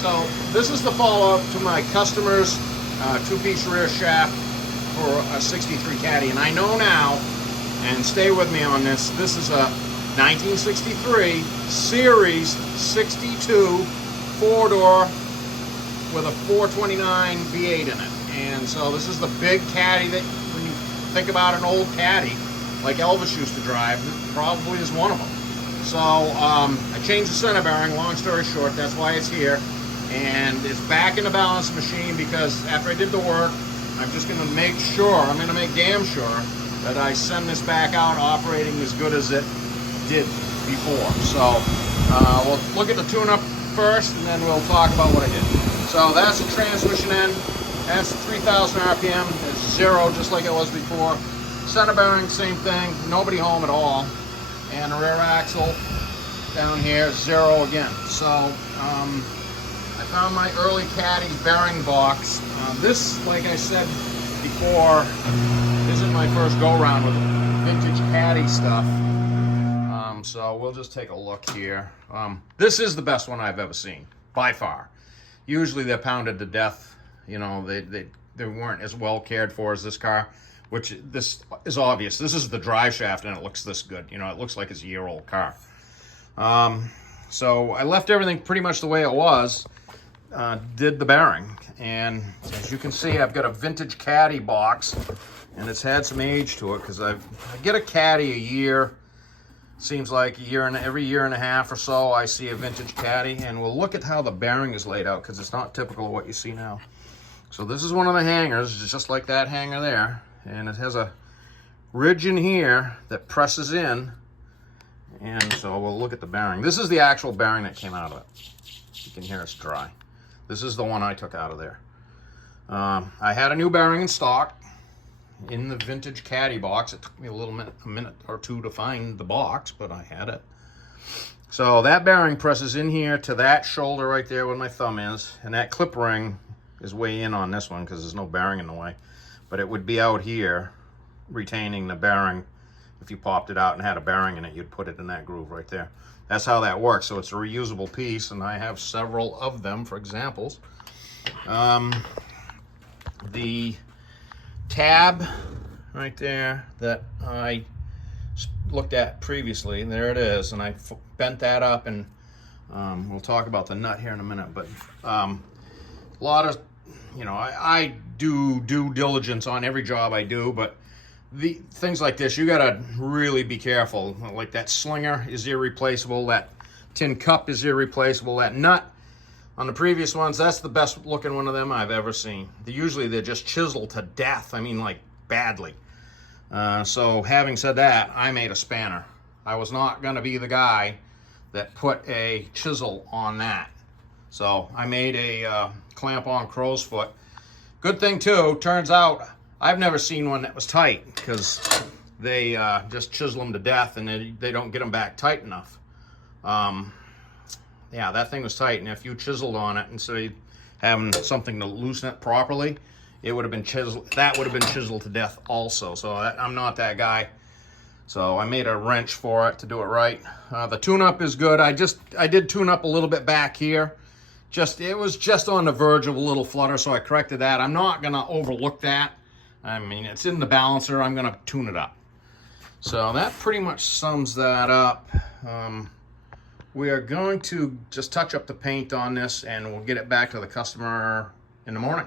So this is the follow-up to my customer's two-piece rear shaft for a 63 Caddy. And I know now, and stay with me on this, this is a 1963 Series 62 four-door with a 429 V8 in it. And so this is the big Caddy that, when you think about an old Caddy, like Elvis used to drive, it probably is one of them. So I changed the center bearing, long story short, that's why it's here. And it's back in the balance machine because after I did the work, I'm just going to make sure, I'm going to make damn sure that I send this back out operating as good as it did before. So we'll look at the tune-up first, and then we'll talk about what I did. So that's the transmission end. That's 3,000 RPM. It's zero, just like it was before. Center bearing, same thing. Nobody home at all. And the rear axle down here, zero again. So I found my early Caddy bearing box. This, like I said before, isn't my first go-round with vintage Caddy stuff. So we'll just take a look here. This is the best one I've ever seen, by far. Usually they're pounded to death. You know, they weren't as well cared for as this car, which this is obvious. This is the drive shaft and it looks this good. You know, it looks like it's a year-old car. So I left everything pretty much the way it was, did the bearing. And as you can see, I've got a vintage Caddy box and it's had some age to it because I get a Caddy a year. Seems like every year and a half or so I see a vintage Caddy, and we'll look at how the bearing is laid out because it's not typical of what you see now. So this is one of the hangers, just like that hanger there, and it has a ridge in here that presses in, and so we'll look at the bearing. This is the actual bearing that came out of it. You can hear it's dry. This is the one I took out of there. I had a new bearing in stock in the vintage Caddy box. It took me a minute or two to find the box, but I had it. So that bearing presses in here to that shoulder right there where my thumb is, and that clip ring is way in on this one because there's no bearing in the way, but it would be out here retaining the bearing. If you popped it out and had a bearing in it, you'd put it in that groove right there. That's how that works. So it's a reusable piece, and I have several of them for examples. The tab right there that I looked at previously, there it is, and I bent that up, and we'll talk about the nut here in a minute. But a lot of, you know, I do due diligence on every job I do, but the things like this, you gotta really be careful. Like that slinger is irreplaceable, that tin cup is irreplaceable, that nut on the previous ones, that's the best looking one of them I've ever seen. Usually they're just chiseled to death. I mean, like badly. So having said that, I made a spanner. I was not gonna be the guy that put a chisel on that. So I made a clamp-on crow's foot. Good thing too, turns out I've never seen one that was tight because they just chisel them to death and they don't get them back tight enough. Yeah, that thing was tight, and if you chiseled on it instead of having something to loosen it properly, it would have been chiseled. That would have been chiseled to death also. So I'm not that guy. So I made a wrench for it to do it right. The tune-up is good. I did tune up a little bit back here. It was just on the verge of a little flutter, so I corrected that. I'm not gonna overlook that. I mean, it's in the balancer. I'm gonna tune it up. So that pretty much sums that up. We are going to just touch up the paint on this, and we'll get it back to the customer in the morning.